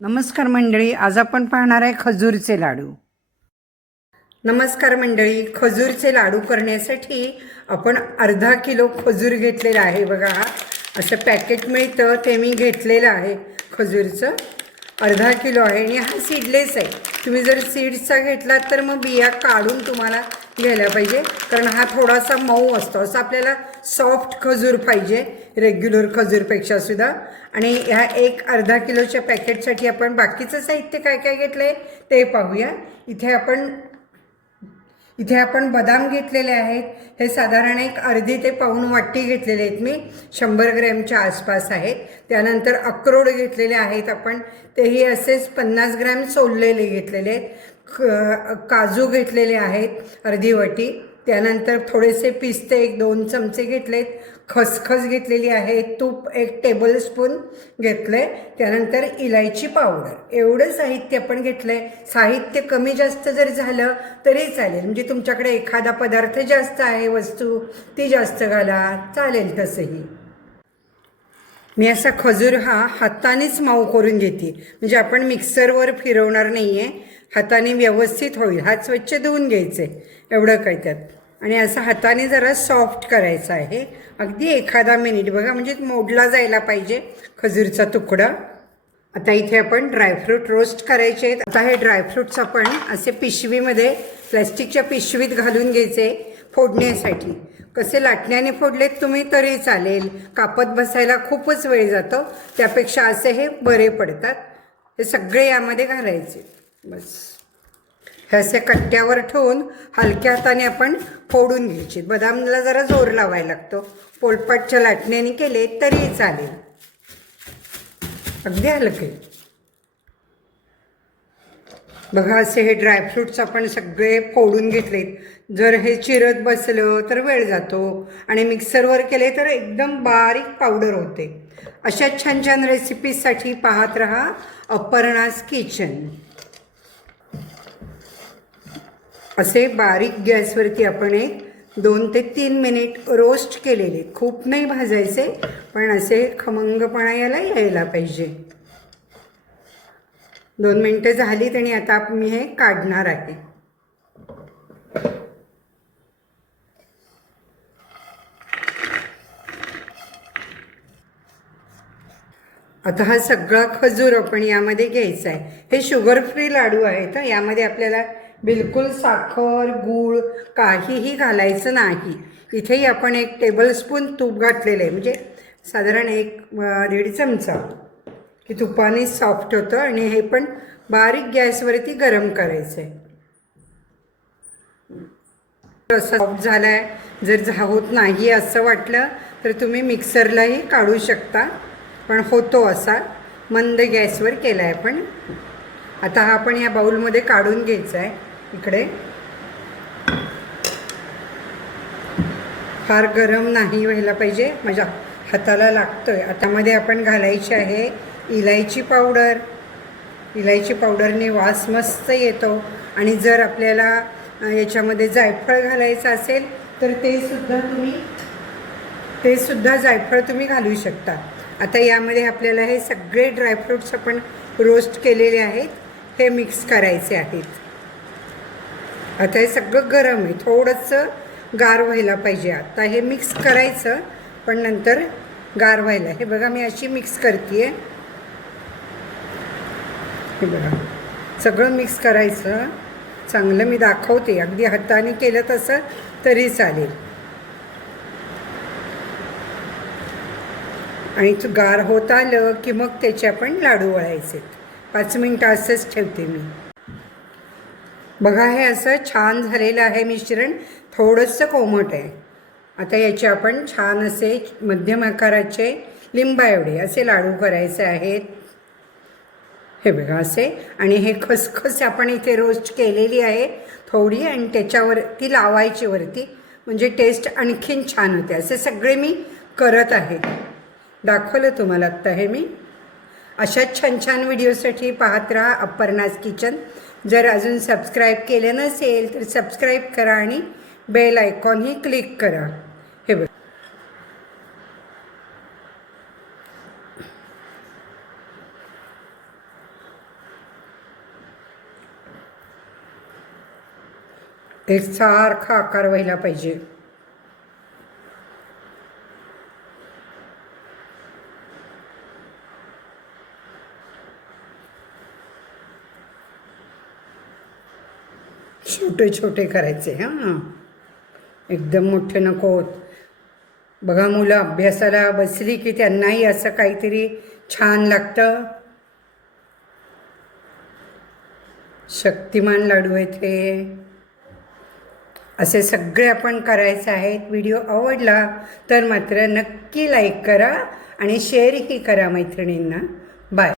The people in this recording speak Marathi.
नमस्कार मंडळी आज आपण पाहणार आहे खजूरचे लाडू. नमस्कार मंडळी खजूरचे लाडू करण्यासाठी आपण अर्धा किलो खजूर घेतलेला आहे बघा. हा असं पॅकेट मिळतं ते मी घेतलेलं आहे खजूरचं. अर्धा किलो आहे आणि हा सीडलेस आहे. तुम्ही जर सीड्सचा घेतलात तर मग बिया काढून तुम्हाला घ्यायला पाहिजे. कारण हा थोडासा मऊ असतो. असं आपल्याला सॉफ्ट खजूर पाहिजे. रेग्युलर खजूरपेक्षा सुद्धा. आणि ह्या एक अर्धा किलोच्या पॅकेटसाठी आपण बाकीचं साहित्य काय काय घेतलं आहे ते पाहूया. इथे आपण इथे आपण बदाम घेतलेले आहेत. हे साधारण एक अर्धी ते पाऊण वाटी घेतलेले आहेत मी. शंभर ग्रॅमच्या आसपास आहेत. त्यानंतर अक्रोड घेतलेले आहेत आपण. तेही असेच पन्नास ग्रॅम सोललेले घेतलेले आहेत. ख काजू घेतलेले आहेत अर्धी वाटी त्यानंतर थोडेसे पिस्ते एक दोन चमचे घेतलेत. खसखस घेतलेली आहे तूप एक टेबलस्पून घेतलं आहे त्यानंतर इलायची पावडर एवढं साहित्य आपण घेतलं आहे साहित्य कमी जास्त जर झालं तरी चालेल. म्हणजे तुमच्याकडे एखादा पदार्थ जास्त आहे वस्तू ती जास्त घाला. चालेल तसंही. मी असा खजूर हा हातानेच माऊ करून घेते. म्हणजे आपण मिक्सरवर फिरवणार नाही आहे हाताने व्यवस्थित होईल. हात स्वच्छ धुवून घ्यायचे एवढं काय आणि असं हाताने जरा सॉफ्ट करायचं आहे. अगदी एखादा मिनिट बघा म्हणजे मोडला जायला पाहिजे खजूरचा तुकडा. आता इथे आपण ड्रायफ्रूट रोस्ट करायचे आहेत. आता हे ड्रायफ्रूट्स आपण असे पिशवीमध्ये प्लॅस्टिकच्या पिशवीत घालून घ्यायचे फोडण्यासाठी. कसे लाटण्याने फोडलेत तुम्ही तरी चालेल. कापत बसायला खूपच वेळ जातो. त्यापेक्षा असे हे बरे पडतात. हे सगळे यामध्ये घालायचे. बस. असे कट्ट्यावर ठेवून हलक्या हाताने आपण फोडून घ्यायचे. बदामला जरा जोर लावायला लागतो. पोलपाटच्या लाटण्याने केले तरी चालेल. अगदी हलके. बघा असे हे ड्रायफ्रूट्स आपण सगळे फोडून घेतलेत. जर हे चिरत बसलं तर वेळ जातो. आणि मिक्सरवर केले तर एकदम बारीक पावडर होते. अशा छान छान रेसिपीजसाठी पाहत रहा अपर्णास किचन असे बारीक गॅसवरती आपण एक दोन ते तीन मिनिट रोस्ट केलेले. खूप नाही भाजायचे पण असे खमंगपणा याला यायला पाहिजे. दोन मिनटं झालीत आणि आता मी हे काढणार आहे. आता हा सगळा खजूर आपण यामध्ये घ्यायचा आहे. हे शुगर फ्री लाडू आहेत यामध्ये आपल्याला बिलकुल साखर गूळ काहीही घालायचं नाही. इथेही आपण एक टेबलस्पून तूप घातलेलं आहे. म्हणजे साधारण एक दीड चमचा. की तुपाने सॉफ्ट होतं आणि हे पण बारीक गॅसवरती गरम करायचं आहे. असा सॉफ्ट झाला आहे जर झा होत नाही असं वाटलं तर तुम्ही मिक्सरलाही काढू शकता. पण होतो असा. मंद गॅसवर केला आहे पण आता हा आपण या बाऊलमध्ये काढून घ्यायचा आहे. इकडे. फार गरम नाही व्हायला पाहिजे. माझ्या हाताला लागतोय. आहे आतामध्ये आपण घालायची आहे इलायची पावडर. इलायची पावडरने वास मस्त येतो. आणि जर आपल्याला याच्यामध्ये जायफळ घालायचं असेल तर ते सुद्धा तुम्ही ते सुद्धा जायफळ तुम्ही घालू शकता. आता यामध्ये आपल्याला हे सगळे ड्रायफ्रूट्स आपण रोस्ट केलेले आहेत. हे मिक्स करायचे आहेत. आता हे सगळं गरम आहे. थोडंसं गार व्हायला पाहिजे आता. हे मिक्स करायचं पण नंतर गार व्हायला. हे बघा मी अशी मिक्स करते हे बघा. सगळं मिक्स करायचं. चांगलं मी दाखवते. अगदी हाताने केलं तसं तरी चालेल. आणि तू गार होत आलं की मग त्याचे आपण लाडू वळायचे पाच मिनटं असंच ठेवते मी. बघा हे असं छान झालेलं आहे मिश्रण. थोडंसं कोमट आहे. आता याचे आपण छान असे मध्यम आकाराचे लिंबा एवढे असे लाडू करायचे आहेत. हे बघा असे. आणि हे खसखस आपण इथे रोस्ट केलेली आहे थोडी आणि त्याच्यावर ती लावायची वरती. म्हणजे टेस्ट आणखीन छान होते. असे सगळे मी करत आहे. दाखवलं तुम्हाला आत्ता हे मी. अशाच छान छान व्हिडिओसाठी पाहत राहा अपर्णाज किचन. जर अजून सबस्क्राईब केलं नसेल तर सबस्क्राईब करा आणि बेल आयकॉनही क्लिक करा. हे बघ. एक सारखा आकार व्हायला पाहिजे. छोटे छोटे करायचे हां. एकदम मोठे नको बघा मुलं अभ्यासाला बसली की त्यांनाही असं काहीतरी छान लागतं. शक्तिमान लाडू येथे. असे सगळे आपण करायचे आहेत. व्हिडिओ आवडला तर मात्र नक्की लाईक करा आणि शेअरही करा मैत्रिणींना. बाय.